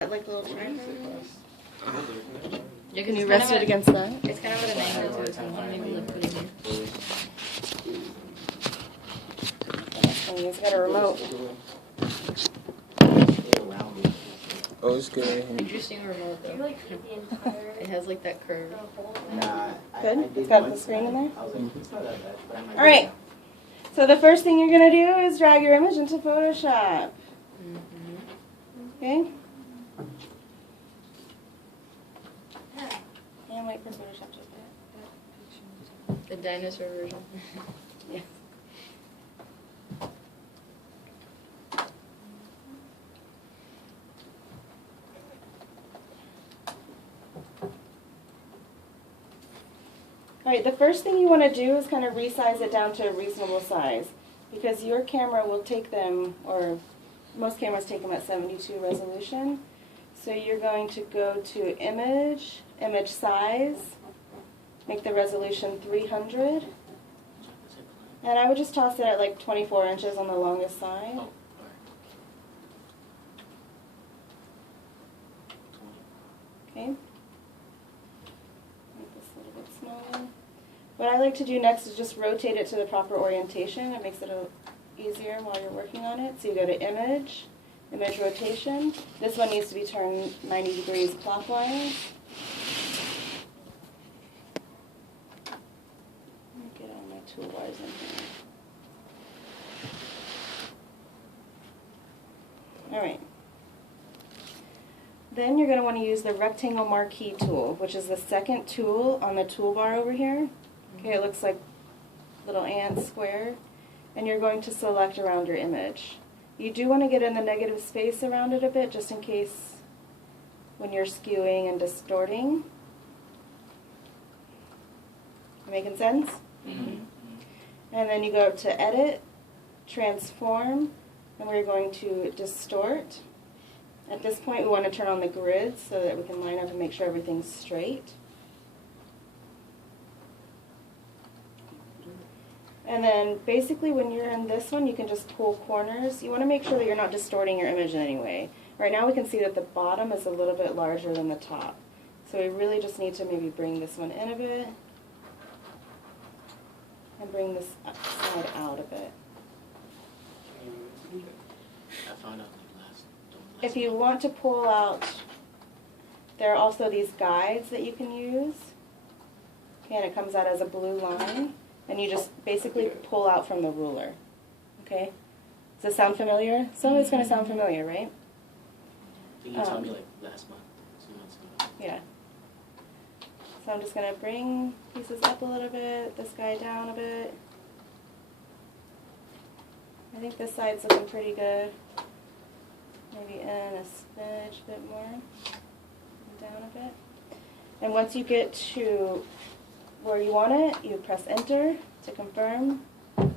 Like little triangle. Can you rest it against that? It's kind of at an angle too, so maybe look pretty good. And he's got a remote. Oh, it's good. Interesting remote though. It has like that curve. Good? It's got the screen in there? Alright. So the first thing you're going to do is drag your image into Photoshop. Okay? And wait for Photoshop to The dinosaur version. Yes. Alright, the first thing you want to do is kind of resize it down to a reasonable size, because your camera will take them, or most cameras take them at 72 resolution. So you're going to go to image, image size, make the resolution 300, and I would just toss it at like 24 inches on the longest side. Okay. Make this a little bit smaller. What I like to do next is just rotate it to the proper orientation. It makes it easier while you're working on it. So you go to image, image rotation. This one needs to be turned 90 degrees clockwise. Let me get all my toolbars in here. Alright. Then you're going to want to use the rectangle marquee tool, which is the second tool on the toolbar over here. Okay, it looks like little ant square. And you're going to select around your image. You do want to get in the negative space around it a bit, just in case when you're skewing and distorting. Making sense? Mm-hmm. And then you go to Edit, Transform, and we're going to Distort. At this point, we want to turn on the grid so that we can line up and make sure everything's straight. And then basically when you're in this one, you can just pull corners. You want to make sure that you're not distorting your image in any way. Right now we can see that the bottom is a little bit larger than the top. So we really just need to maybe bring this one in a bit and bring this side out a bit. If you want to pull out, there are also these guides that you can use. Okay, and it comes out as a blue line. And you just basically pull out from the ruler. Okay? Does this sound familiar? Some of it's going to sound familiar, right? I think you told me like last month, 2 months ago. Yeah. So I'm just going to bring pieces up a little bit, this guy down a bit. I think this side's looking pretty good. Maybe in a smidge bit more. Down a bit. And once you get to where you want it, you press Enter to confirm. And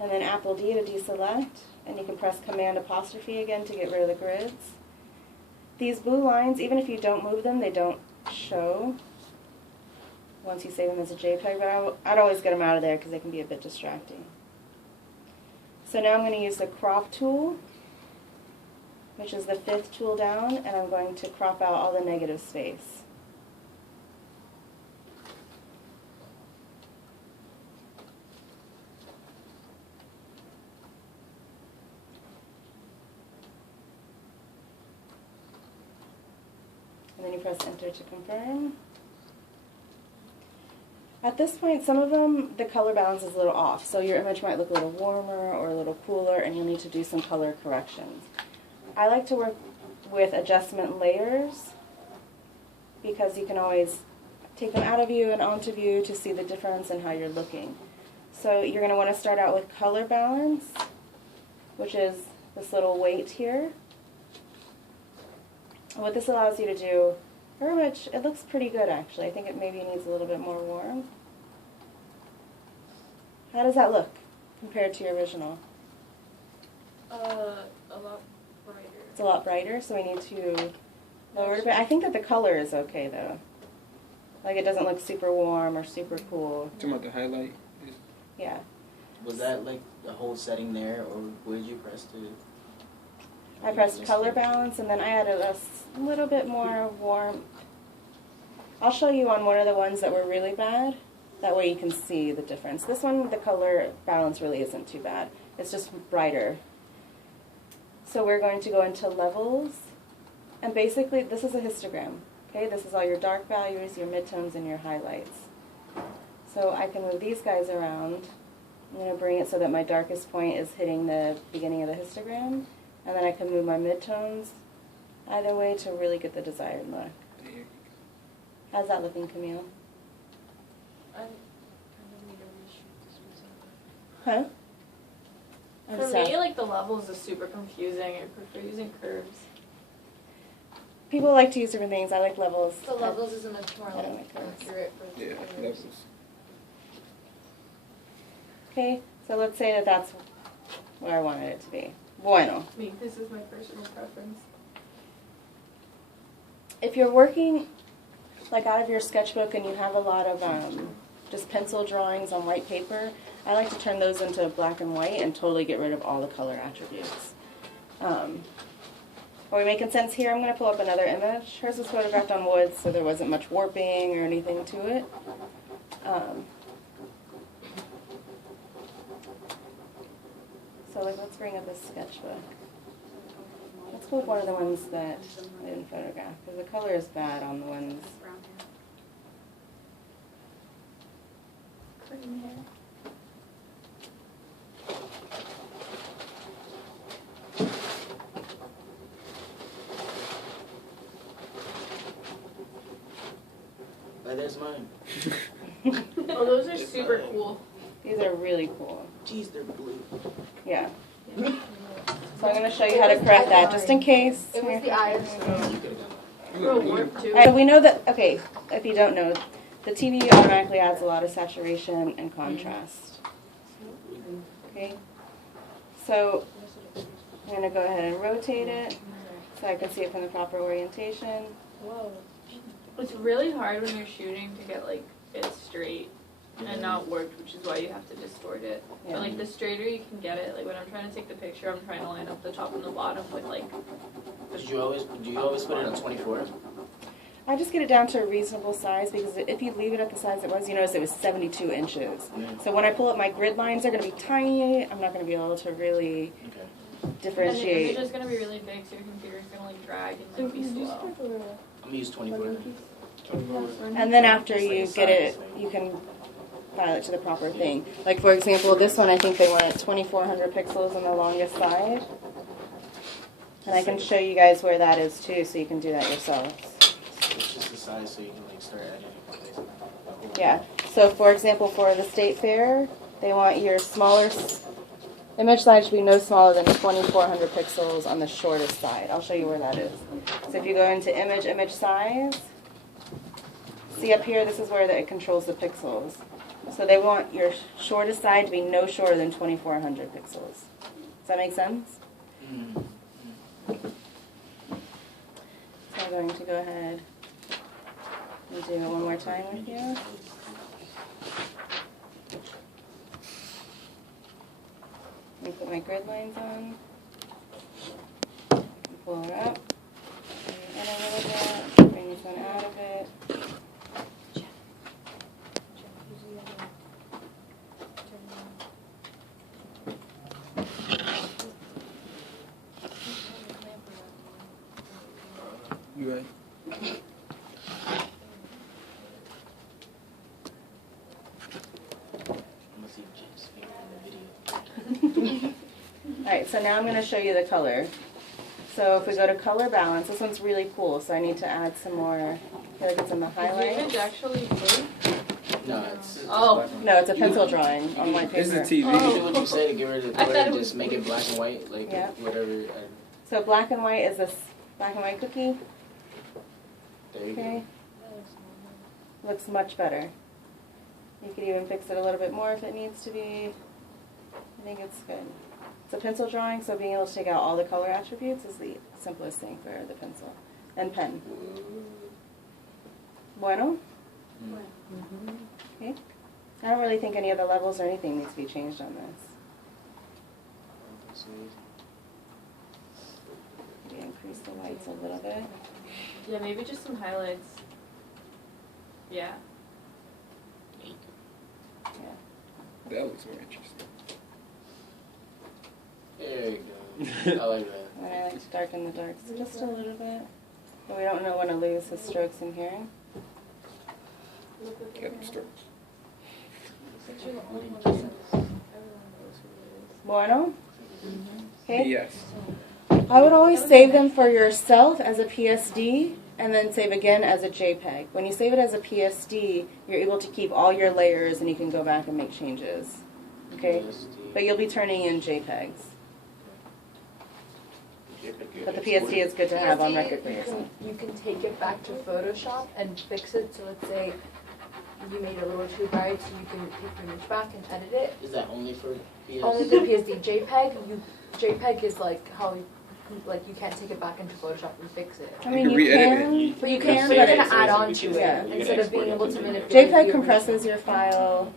then Apple D to deselect. And you can press Command apostrophe again to get rid of the grids. These blue lines, even if you don't move them, they don't show once you save them as a JPEG, but I'd always get them out of there because they can be a bit distracting. So now I'm going to use the crop tool, which is the 5th tool down, and I'm going to crop out all the negative space. And then you press Enter to confirm. At this point, some of them, the color balance is a little off, so your image might look a little warmer or a little cooler, and you'll need to do some color corrections. I like to work with adjustment layers because you can always take them out of view and onto view to see the difference in how you're looking. So you're going to want to start out with color balance, which is this little weight here. And what this allows you to do, very much, it looks pretty good actually. I think it maybe needs a little bit more warm. How does that look compared to your original? A lot brighter. It's a lot brighter, so we need to lower it a bit. I think that the color is okay though. Like it doesn't look super warm or super cool. Talking about the highlight. Yeah. Was that like the whole setting there, or where did you press to? I pressed color balance, and then I added a little bit more warmth. I'll show you on one of the ones that were really bad. That way you can see the difference. This one, the color balance really isn't too bad. It's just brighter. So we're going to go into levels. And basically, this is a histogram. Okay, this is all your dark values, your midtones, and your highlights. So I can move these guys around. I'm going to bring it so that my darkest point is hitting the beginning of the histogram. And then I can move my midtones either way to really get the desired look. How's that looking, Camille? I kind of need to reshoot this Huh? one. For me, like, the levels is super confusing. I prefer using curves. People like to use different things. I like levels. The levels is a much more I don't like curves. accurate for Yeah, curves. levels. Okay, so let's say that that's where I wanted it to be. Bueno. This is my personal preference. If you're working like out of your sketchbook and you have a lot of just pencil drawings on white paper, I like to turn those into black and white and totally get rid of all the color attributes. Are we making sense here? I'm going to pull up another image. Hers was photographed on wood, so there wasn't much warping or anything to it. So like, let's bring up this sketchbook. Let's go with one of the ones that I didn't photograph, because the color is bad on the ones. Cream hair. There's mine. Oh, those are super cool. These are really cool. Jeez, they're blue. Yeah. So I'm going to show you how to correct that, just in case. It was the eyes. You Warp too. So we know that, okay, if you don't know, the TV automatically adds a lot of saturation and contrast. Okay? So I'm going to go ahead and rotate it so I can see it from the proper orientation. Whoa. It's really hard when you're shooting to get like it straight and not warped, which is why you have to distort it. Yeah. But like the straighter you can get it, like when I'm trying to take the picture, I'm trying to line up the top and the bottom with like. Do you always put it on 24? I just get it down to a reasonable size, because if you leave it at the size it was, you notice it was 72 inches. Yeah. So when I pull up my grid lines, they're going to be tiny. I'm not going to be able to really Okay. differentiate. And the image is gonna be really big, so your computer's gonna like drag and like be slow. I'm gonna use 24. And then after you get it, you can file it to the proper thing. Like, for example, this one, I think they want it 2,400 pixels on the longest side. And I can show you guys where that is too, so you can do that yourselves. It's just the size, so you can like start editing. Yeah. So, for example, for the State Fair, they want your smaller image size to be no smaller than 2,400 pixels on the shortest side. I'll show you where that is. So if you go into image size, see up here, this is where it controls the pixels. So they want your shortest side to be no shorter than 2,400 pixels. Does that make sense? Mm-hmm. So I'm going to go ahead and do it one more time with you. Let me put my grid lines on. Pull her up. Bring it in a little bit. Bring this one out of it. You right? I'm gonna see James' finger in the video. Alright, so now I'm going to show you the color. So if we go to color balance, this one's really cool, so I need to add some more, I feel like it's in the Is the image highlights. actually blue? No, it's Oh. No, it's a pencil drawing on white It's the paper. TV. Oh. You do what you say to get rid of the I thought color, it was just make it black and white, like Yeah. whatever. So black and white is this black and white cookie. There you Okay. Looks much better. You could even fix it a little bit more if it needs to be. I think it's good. It's a pencil drawing, so being able to take out all the color attributes is the simplest thing for the pencil. And pen. Bueno? Okay. I don't really think any of the levels or anything needs to be changed on this. go. the whites a little bit. Yeah, maybe just some highlights. Yeah. That looks more interesting. There you go. I like that. And I like to darken the darks just a little bit. But we don't want to lose his strokes in here. Get him started. Bueno? Okay. Yes. I would always save them for yourself as a PSD and then save again as a JPEG. When you save it as a PSD, you're able to keep all your layers and you can go back and make changes. Okay? But you'll be turning in JPEGs. But the PSD is good to have on record for yourself. You can take it back to Photoshop and fix it. So let's say you made it a little too bright, so you can take the image back and edit it. Is that only for PS? Only the PSD. JPEG is like how you can't take it back into Photoshop and fix it. I mean, You can you re-edit can, But you can can, save but it, then so add it's- on you to can- it yeah. instead of being able to manipulate. JPEG the compresses your file.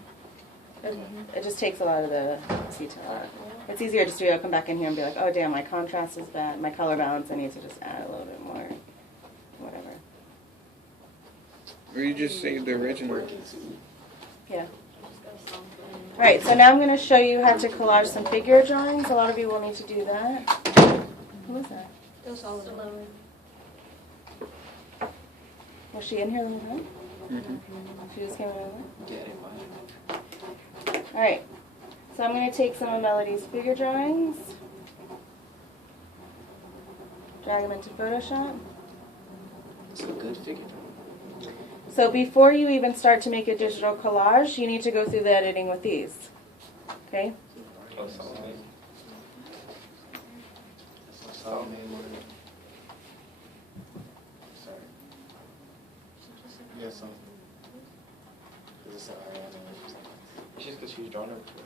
It just takes a lot of the detail out. It's easier just to come back in here and be like, oh damn, my contrast is bad, my color balance, I need to just add a little bit more, whatever. Or you just save the original. Yeah. Alright, so now I'm going to show you how to collage some figure drawings. A lot of you will need to do that. Who was that? Was she in here the whole time? She just came over? Alright, so I'm going to take some of Melody's figure drawings, drag them into Photoshop. It's a good figure. So before you even start to make a digital collage, you need to go through the editing with these. Okay? Yeah, something. It's just because she's drawn up to it.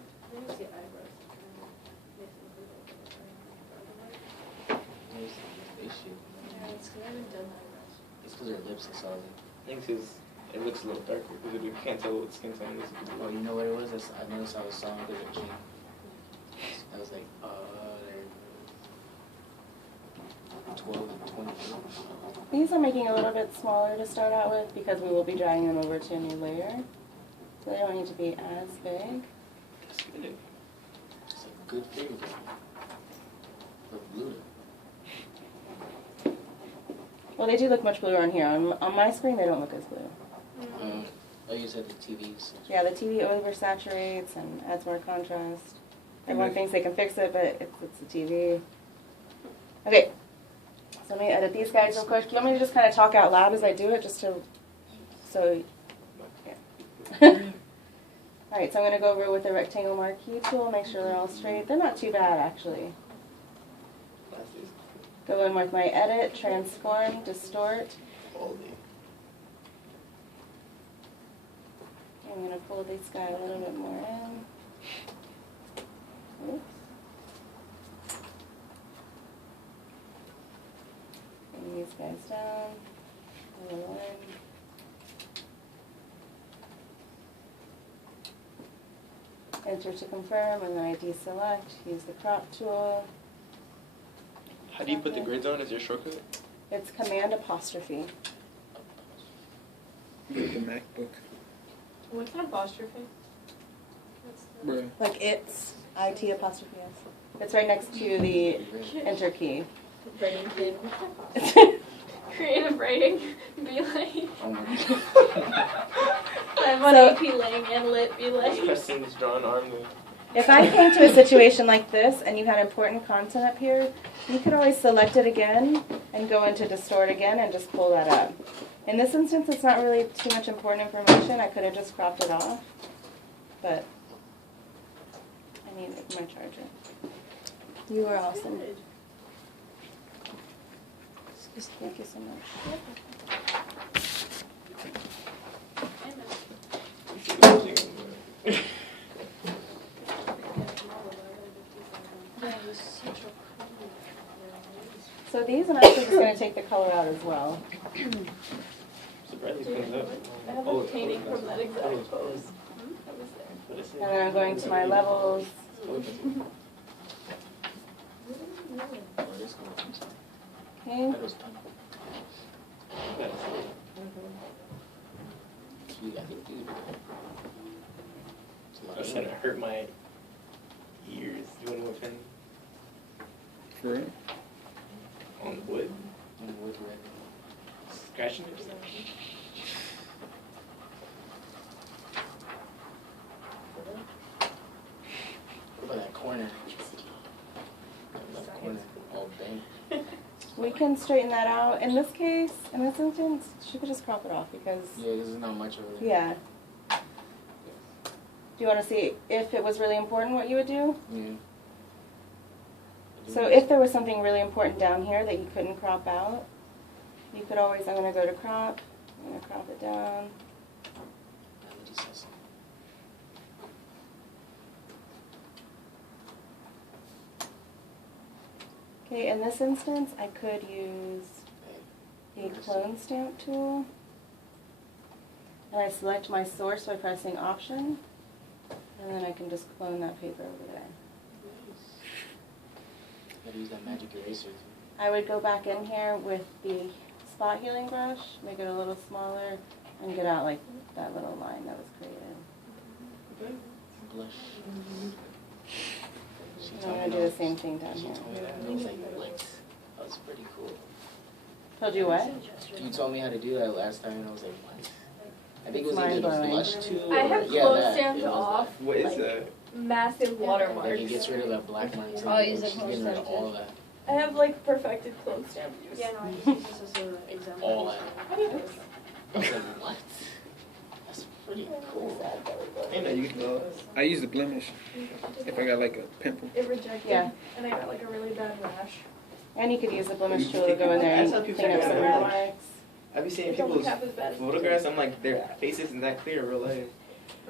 It's because her lips are solid. I think it's it looks a little darker because you can't tell what skin tone it is. Oh, you know what it was? I noticed how the song was a G. I was like, there it goes. 12 and 24. These I'm making a little bit smaller to start out with because we will be dragging them over to a new layer. So they don't need to be as big. That's good. It's a good figure. Look blue. Well, they do look much bluer on here. On my screen, they don't look as blue. Oh, you said the TVs. Yeah, the TV oversaturates and adds more contrast. Everyone thinks they can fix it, but it's the TV. Okay, so let me edit these guys real quick. Do you want me to just kind of talk out loud as I do it, just to, so, yeah. Alright, so I'm going to go over with the rectangle marquee tool, make sure they're all straight. They're not too bad, actually. Go in with my edit, transform, distort. All day. I'm going to pull this guy a little bit more in. Oops. Bring these guys down. A little in. Enter to confirm, and then I deselect. Use the crop tool. How do you put the grids on? Is your shortcut? It's Command apostrophe. Like the MacBook. What's an apostrophe? Bruh. Like it's IT apostrophe S. It's right next to the enter key. Writing kid. Creative writing. Be like. Oh my god. I'm on So- AP Lang and Lit. Be like. Preston's drawn arm there. If I came to a situation like this and you had important content up here, you could always select it again and go into distort again and just pull that up. In this instance, it's not really too much important information. I could have just cropped it off, but I need my charger. You are awesome. Thank you so much. So these, I'm actually just going to take the color out as well. So Bradley's comes up. I have a painting from that exact pose. That was there. And then I'm going to my levels. Okay. That was done. I think these would be good. I was trying to hurt my ears doing a pen For real? on wood, And wood red. scratching it or something. What about that corner? That left corner, all bent. We can straighten that out. In this case, in this instance, she could just crop it off because, Yeah, this is not much over there. yeah. Do you want to see if it was really important what you would do? Yeah. So if there was something really important down here that you couldn't crop out, you could always, I'm going to go to crop, I'm going to crop it down. Melody says something. Okay, in this instance, I could use the clone stamp tool. And I select my source by pressing Option, and then I can just clone that paper over there. Gotta use that magic eraser. I would go back in here with the spot healing brush, make it a little smaller, and get out like that little line that was created. Blush. She And told I'm me going to do that. the same thing down She here. told me that. And I was like, what? That was pretty cool. Told you what? You told me how to do that last time, and I was like, what? I think it It's was either the mind-blowing. blush tool I or have yeah, clone that. stamped It was off. What is like, that? Massive Then watermarks. he gets rid of that black line too. I'll use She's a clone getting rid of stamp all that. I have like perfected clone stamp use. Yeah, no, I just use this as an example. All that. I was like, what? That's pretty cool. I know you can I use the blemish if I got like a pimple. It rejected, Yeah. and I got like a really bad rash. And you could use the blemish tool to go in there That's and how people clean up get some around. remarks. I've been seeing It don't people's look half as bad as photographs. I'm like, their face isn't that clear in real life.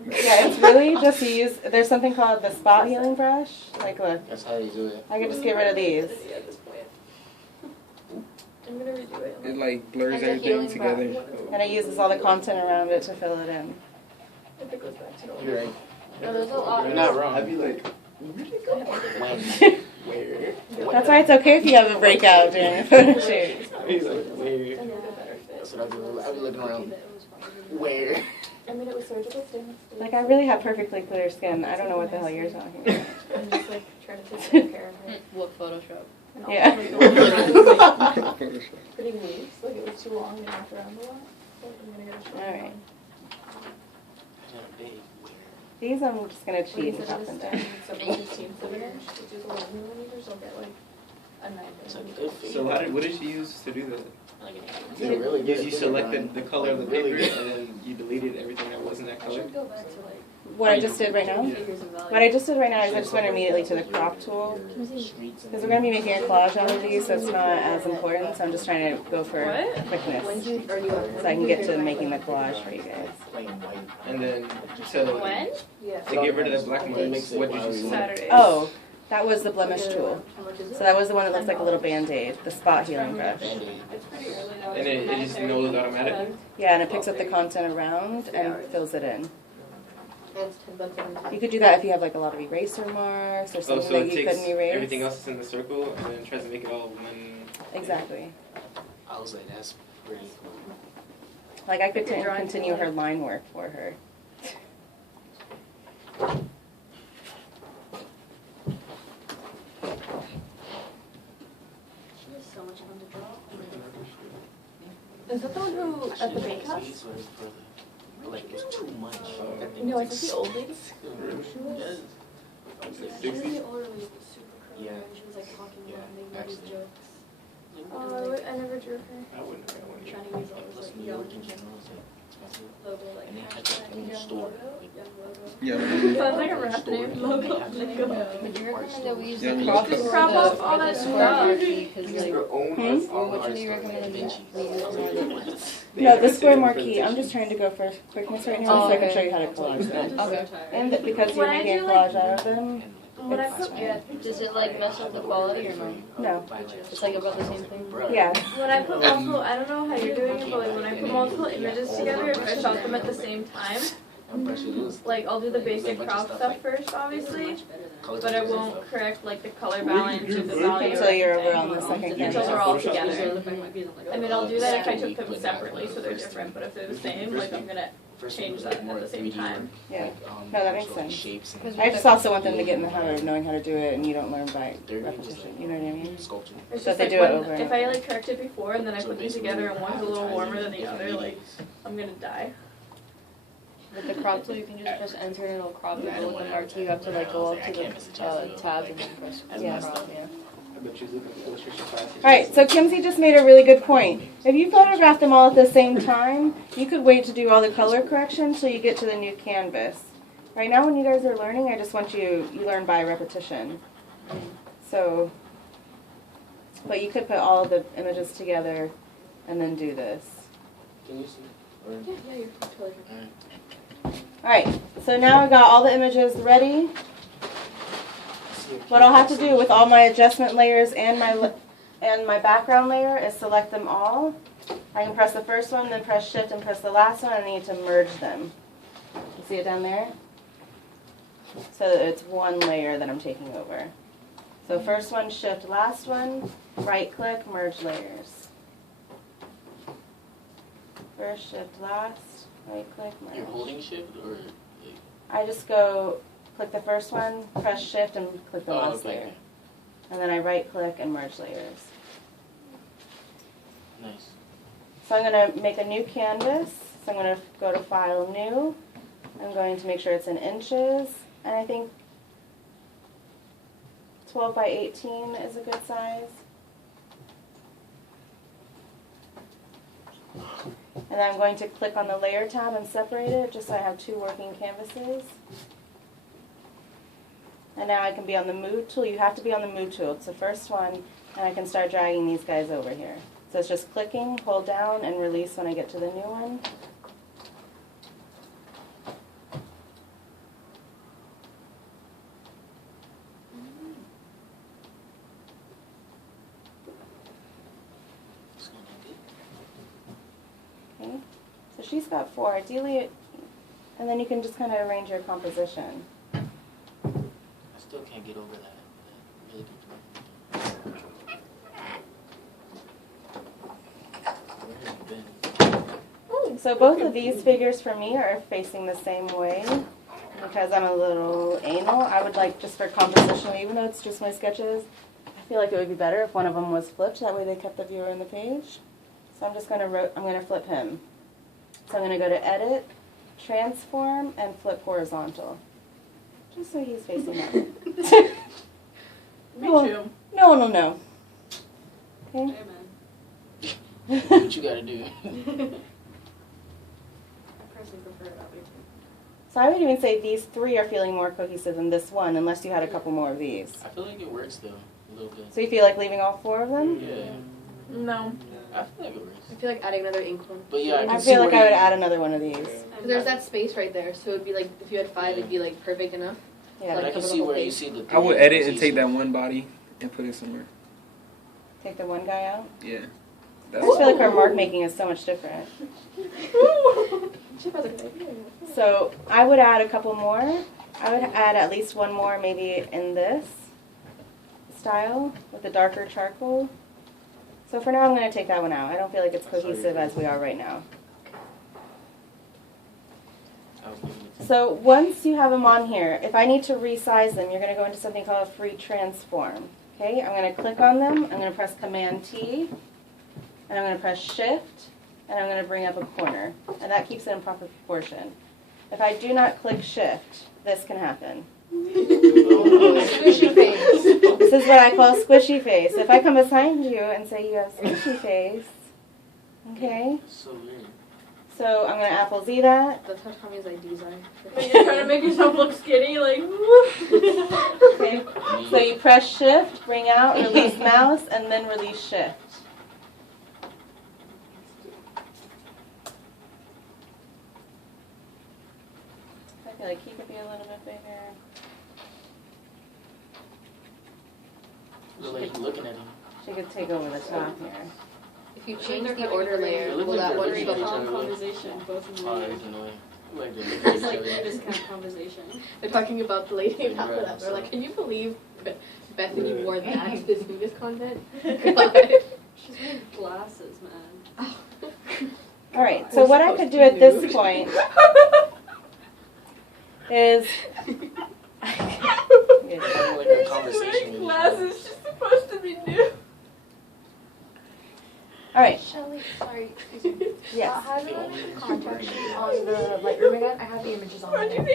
Yeah, it's really just you use, there's something called the spot healing brush. Like look, That's how you do it. I could just get rid of these. Yeah, at this point. I'm gonna redo it. It like blurs Like a everything healing together. And it uses all the content around it to fill it in. If it goes back to normal. You're right. No, there's a lot. You're not wrong. I'd be like, When? where? That's why it's okay if you have a breakout during a photo shoot. He's like, where? That's what I'll be looking around. Where? I mean, it was surgical stainless steel. Like I really have perfectly clear skin. I don't know what the hell you're talking about. I'm just like trying to take good care of it. What Photoshop? And also, Yeah. like, the one that was, like, Photoshop. pretty loose, like it was too long and wrapped around a lot. So I'm gonna get a short Alright. one. These I'm just gonna Like I cheat and said, pop it them was down. 7/16 of an inch, which is 11 millimeters. I'll get like a 9 It's a millimeter. good figure. So what did she use to do that? Like an It's a really good You figure selected drawing. the color of the Really paper good. and then you deleted everything that wasn't that I color. should go back to like What I just did right now? Yeah. figures and values. What I just did right now is I just went immediately to the crop tool. Because we're going to be making a collage out of these, so it's not as important. So I'm just trying to go for What? quickness. When do you, are you So I can get to making the collage for you guys. Plain white. And then to When? yeah. get rid of the black marks, what did you select? Saturday. Oh, that was the blemish tool. How much is it? So that was the one that looks like a little band-aid, the spot healing brush. Band-Aid. It's pretty early though. And it just knows automatically? Yeah, and it picks up the content around and fills it in. That's $10 You could do that if you have like a lot of eraser marks or Oh, something so that it you takes couldn't erase. everything else that's in the circle and then tries to make it all one. Exactly. I was like, that's pretty cool. Like I could continue her line work for her. She is so much fun to draw. Is that the one who at the bake house? Sweets was for the, like, it's too much. That thing No, was is it the old lady? Yes. I was like, She was the older lady with super curly Yeah. hair and she was like talking Yeah, about and making all these actually. jokes. Oh, I never drew her. I wouldn't have got one Trying either. to use all plus this New like young York in general is like expensive. logo, like And they had hashtag that in the young store. logo, young logo. Yeah. Sounds like a rap name. Logo. Would you recommend that we use Yeah, the we crop use or the- Crop the, off all or the that square stuff. marquee? Because like, Your own Hmm? art or which art one do you store. recommend we use more the No, the square marquee. I'm just trying to go for quickness right now, Oh, so I can okay. show you how to collage them. Okay. And because you're When I making a do, collage like- out of them, When I put Does it like mess up the quality or no? no. It's like about the same thing? Yeah. when I put multiple, I don't know how you're doing it, but like when I put multiple images together, if I shot them at the same time, I'm brushes. It was Like, I'll do the Like, there's a basic bunch of crop stuff, stuff like- first, obviously, Much better than color but I changes and won't stuff. correct like the color balance or the value. Until or you're over anything. on the second Until canvas. they're all Photoshop together. oh, I mean, I'll do that if I took them But separately, not so they're first different, but if they're the First same, thing. like, I'm gonna First change was, that at more the same 3D time. Yeah. Like, No, that makes like sense. shapes and Because I just also want them to get in the habit of knowing how to do it, and you don't learn by they're just repetition. like, You know what I mean? sculpture. It's So just they like do it when, over and if I over. like correct it before and then I So put them basically, together and one's a little warmer than the advertising other, like, videos. I'm gonna die. With the crop tool, you can just press enter and it'll crop it, Yeah, I but don't with the wanna marquee, you have to like go I up to can't miss a chance the to go, tab like, and then press Yeah. crop, yeah. I bet you look at the illustration class. Alright, so Kimsey just made a really good point. If you photograph them all at the same time, you could wait to do all the color correction till you get to the new canvas. Right now when you guys are learning, I just want you learn by repetition. So, but you could put all the images together and then do this. Can you see? Or, Yeah, you're totally fine. Alright, so now I've got all the images ready. What I'll have to do with all my adjustment layers and my background layer is select them all. I can press the first one, then press shift and press the last one, and I need to merge them. You see it down there? So that it's one layer that I'm taking over. So first one, shift, last one, right click, merge layers. First, shift, last, right click, merge. you're holding shift or like, I just go click the first one, press shift, and click the last okay. layer. And then I right click and merge layers. Nice. So I'm going to make a new canvas. So I'm going to go to File, New. I'm going to make sure it's in inches. And I think 12 by 18 is a good size. And then I'm going to click on the Layer tab and separate it just so I have two working canvases. And now I can be on the Move tool. You have to be on the Move tool. It's the first one, and I can start dragging these guys over here. So it's just clicking, hold down, and release when I get to the new one. It's gonna be good. Okay. So she's got 4. Ideally, and then you can just kind of arrange your composition. I still can't get over that really good drawing. Where have you been? So both of these figures for me are facing the same way. Because I'm a little anal, I would like, just for compositional, even though it's just my sketches, I feel like it would be better if one of them was flipped. That way they kept the viewer in the page. So I'm just going to I'm going to flip him. So I'm going to go to Edit, Transform, and Flip Horizontal. Just so he's facing up. Me Well, too. No one will know. Okay. What you gotta do? I personally prefer it that way too. So I would even say these 3 are feeling more cohesive than this one, unless you had a couple more of these. I feel like it works though, a little bit. So you feel like leaving all 4 of them? Yeah, No. I feel like it works. I feel like adding another ink one. But yeah, I I can see feel like where I would you- add another one of these. Because there's that space right there, so it'd be like, if you had 5, it'd be like perfect enough. Yeah, But I like can cover the see whole where you page. see the. I would three edit and take that pieces. one body and put it somewhere. take the one guy out. Yeah. I just feel like our mark making is so much different. Chip has a good idea. So I would add a couple more. I would add at least one more maybe in this style with the darker charcoal. So for now I'm going to take that one out. I don't feel like it's cohesive as we are right now. I was thinking it too. So once you have them on here, if I need to resize them, you're going to go into something called a free transform. Okay, I'm going to click on them. I'm going to press Command T, and I'm going to press Shift, and I'm going to bring up a corner, and that keeps it in proper proportion. If I do not click Shift, this can happen. Squishy face. This is what I call squishy face. If I come behind you and say you have squishy face, okay, It's so weird. so I'm going to Apple Z that. That's how Tommy's IDs are. When you're trying to make yourself look skinny, like, Okay, so you press Shift, bring out, release mouse, and then release Shift. I feel like he could be a little bit bigger. Look like you're looking at him. She could take over the top here. If you change the order layer, will that one They're still looking pop? at each other. Conversation, both of Oh, them. it's annoying. Like, they're looking at It's each like other. this kind of conversation. They're talking about the lady in Right, Alphabet. They're like, so- can you believe Bethany wore that to this Vegas convent? She's wearing glasses, man. All right, so what I could do at this point is. Having like a conversation with each other. Glasses, she's supposed to be new. All right, Shelly, sorry, excuse me. yes. How do I make the contact sheet on the Lightroom again? I have the images on there.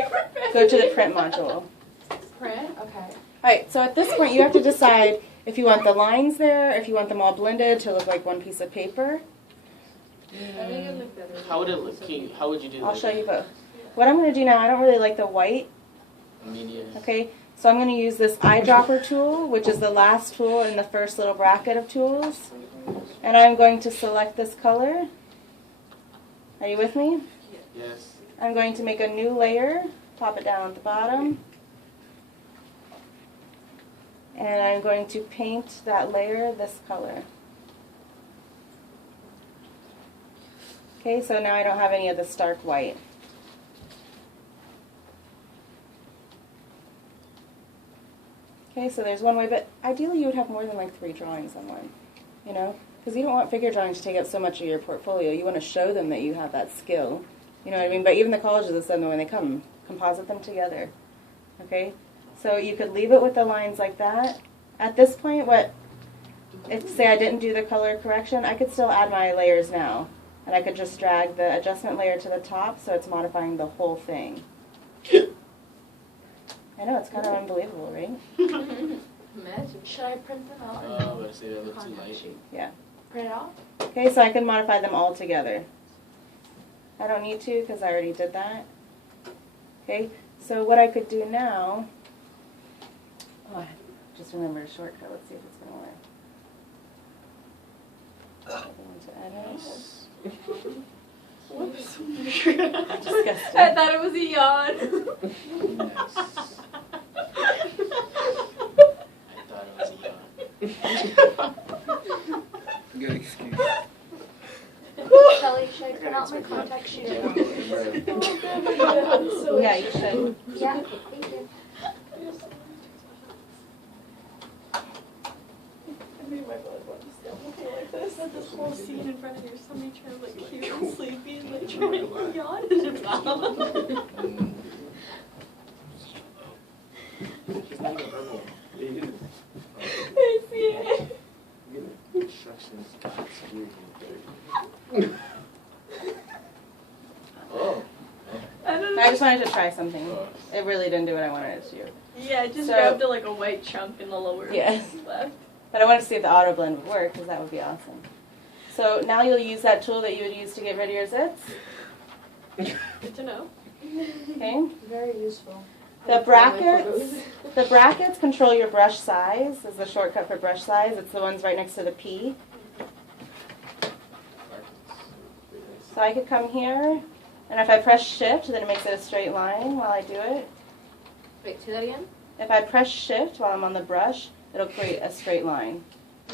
Go to the print module. Print? Okay. Alright, so at this point you have to decide if you want the lines there, if you want them all blended to look like one piece of paper. I think it looked better. How would it look? How would you do that? I'll show you both. What I'm going to do now, I don't really like the white, Media. okay? So I'm going to use this eyedropper tool, which is the last tool in the first little bracket of tools. And I'm going to select this color. Are you with me? Yes. I'm going to make a new layer, pop it down at the bottom. And I'm going to paint that layer this color. Okay, so now I don't have any of the stark white. Okay, so there's one way, but ideally you would have more than like 3 drawings on one, you know? Because you don't want figure drawings to take up so much of your portfolio. You want to show them that you have that skill. You know what I mean? But even the colleges have said that when they come, composite them together. Okay? So you could leave it with the lines like that. At this point, if say I didn't do the color correction, I could still add my layers now. And I could just drag the adjustment layer to the top so it's modifying the whole thing. I know, it's kind of unbelievable, right? Imagine. Should I print them out? Oh, but I say that look too Contact light. sheet. Yeah. Print it out? Okay, so I can modify them all together. I don't need to because I already did that. Okay, so what I could do now, oh, I just remembered a shortcut. Let's see if it's going to work. I'm going to edit. Whoops. Disgusting. I thought it was a yawn. Nice. I thought it was a yawn. Good excuse. Shelly, should I print out my contact sheet or not? Yeah, you should. Yeah, thank you. I made my blood want to stop looking like this. But this whole scene in front of your stomach trying to look cute and sleepy and like trying to yawn in your mouth. She's not even purple. I see it. Instructions got weird and dirty. Oh. I don't know. I just wanted to try something. It really didn't do what I wanted it to do. Yeah, I just So- grabbed like a white chunk in the lower Yeah. left. But I wanted to see if the auto blend would work because that would be awesome. So now you'll use that tool that you would use to get rid of your zits. Good to know. Okay. Very useful. The brackets control your brush size. Is the shortcut for brush size. It's the ones right next to the P. So I could come here, and if I press Shift, then it makes it a straight line while I do it. Wait, say that again? If I press Shift while I'm on the brush, it'll create a straight line.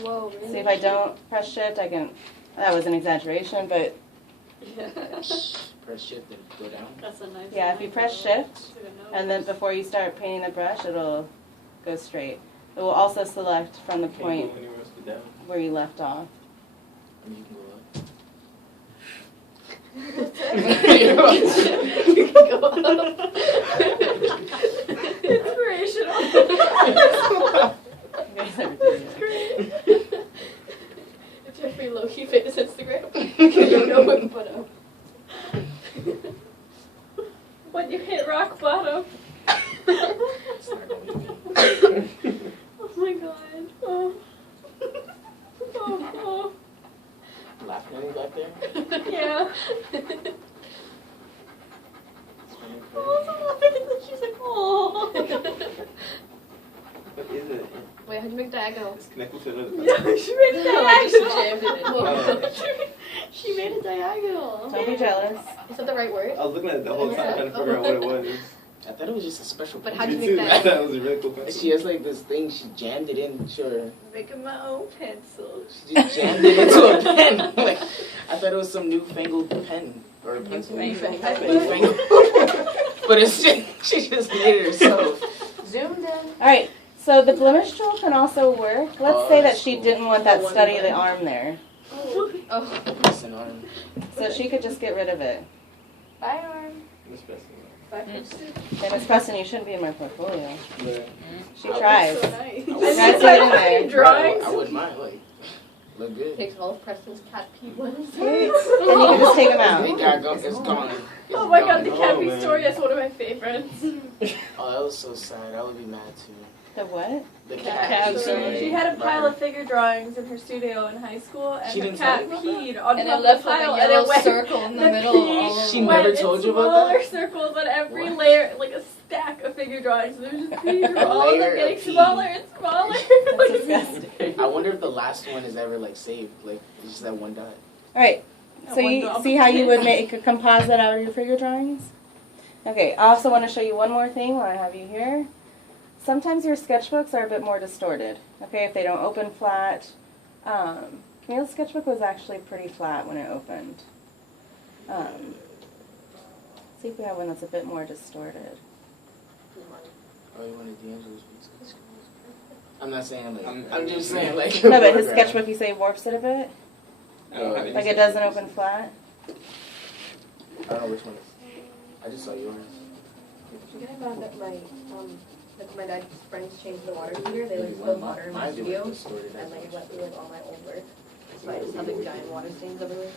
Whoa, really? See, if I don't press Shift, I can. That was an exaggeration, but Yeah. Press shift and go down. That's a nice. yeah, if you press Shift, and then the before you start painting the brush, it'll go straight. It will also select from the point When you rest it down. where you left off. And you can go up. You can go up. Inspirational. You guys are ridiculous. Great. Jeffrey low-key fitness Instagram. You don't know what to put up. When you hit rock bottom. It's not gonna be me. Oh my god. Oh. Oh, Laughing at me back there? oh. Yeah. Screaming Oh, crazy. she's like, oh. What is it? Wait, how'd you make diagonal? It's connected to another No, she made a No, I just diagonal. jammed it in. She made a diagonal. Don't be jealous. Is that the right word? I was looking at it the whole time trying to figure out what it was. I thought it was just a special But pencil. how'd you Me make too. that? I thought it was a really cool pencil. She has like this thing, she jammed it in, sure. Making my own pencils. She just jammed it into a pen. Like, I thought it was some newfangled pen or pencil. Newfangled. Newfangled. But it's she just made it herself. Zoomed in. Alright, so the blemish tool can also work. Let's Oh, say that that's she cool. didn't want that study of the arm there. Oh. It's an arm. So she could just get rid of it. Bye, arm. Miss Bessie. Bye, Kristen. And Miss Preston, you shouldn't be in my portfolio. Yeah. She Oh, tries. So nice. She tries to get in there. Drawings. I wouldn't mind. Like, look good. Takes all of Preston's cat pee ones. And you can just take them out. It got go. It's gone. It's Oh my god, the gone. Cappy man. story is one of my favorites. Oh, that was so sad. I would be mad too. The what? The Cat cat. story. She had a pile of figure drawings in her studio in high school, and She her didn't cat tell you about peed on And top it of left the like pile, a and yellow it went. circle in the The middle. pee All She over. never went told in you about smaller that? circles on every What? layer, like a stack of figure drawings. And there's just pee, A all of layer them getting of pee. smaller and smaller. That's disgusting. I wonder if the last one is ever like saved. Like it's just that one dot. Alright, That so one you drop. see how you would make a composite out of your figure drawings? Okay, I also want to show you one more thing while I have you here. Sometimes your sketchbooks are a bit more distorted, okay, if they don't open flat. Camille's sketchbook was actually pretty flat when it opened. See if we have one that's a bit more distorted. Oh, you wanted D'Angelo's pizza? I'm not saying like. I'm just saying like. No, but his sketchbook, you say warps it a bit? Oh, Like it doesn't open flat? I don't know which one. I just saw yours. You guys found that my dad's friends changed the water heater. They like spilled water in my Mine studio, was distorted. and like it went through like all my old work. So I just have like giant water stains everywhere.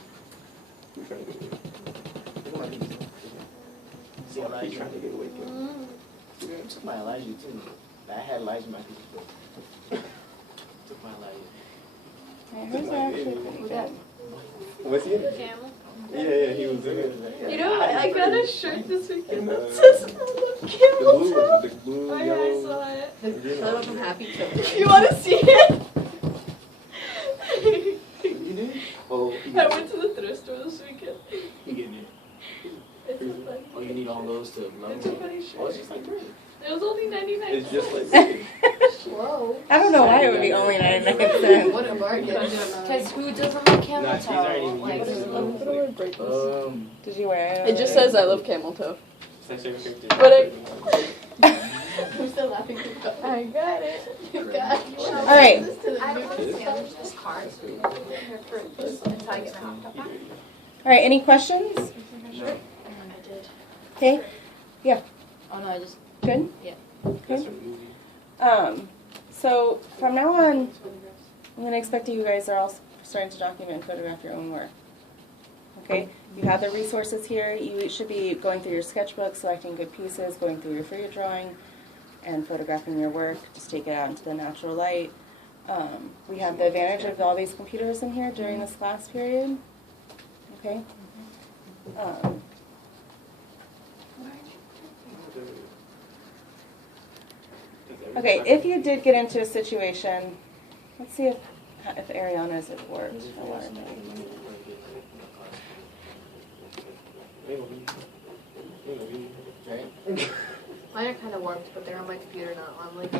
See He's Elijah? trying to get away from it. You took my Elijah too. I had Elijah in my pizza. Took my Elijah. Yeah, hers are actually pretty Who's good. that? Was he in it? Camel. Yeah, he was in it. You know, I got a shirt this weekend that And, says I The love blue Camel one, the blue, Toe. I yellow. saw it. The photo from Happy Children. You want to see it? You did? Oh, I went to the thrift store this weekend. he getting it. It's a funny. Oh, you need all those to love It's a me? funny Oh, it's shirt. just like great. It was only 99 It's just like. Whoa. I don't know why it would be only 99 cents. What a bargain. Because who doesn't like camel Nah, these aren't toe? even Like, used. Did you wear it? It just says I love camel toe. But who's still laughing? I got it. You got it. All right. I don't understand this card. That's how I get my hot cup back. All right, any questions? I did. Okay, Oh no, I just. good? Yeah. Okay. So from now on, I'm going to expect you guys are all starting to document and photograph your own work. Okay, you have the resources here. You should be going through your sketchbook, selecting good pieces, going through your figure drawing, and photographing your work. Just take it out into the natural light. We have the advantage of all these computers in here during this class period. Okay. Okay, if you did get into a situation, let's see if Ariana's had worked a lot of things. Right? Mine are kind of warped, but they're on my computer, not on like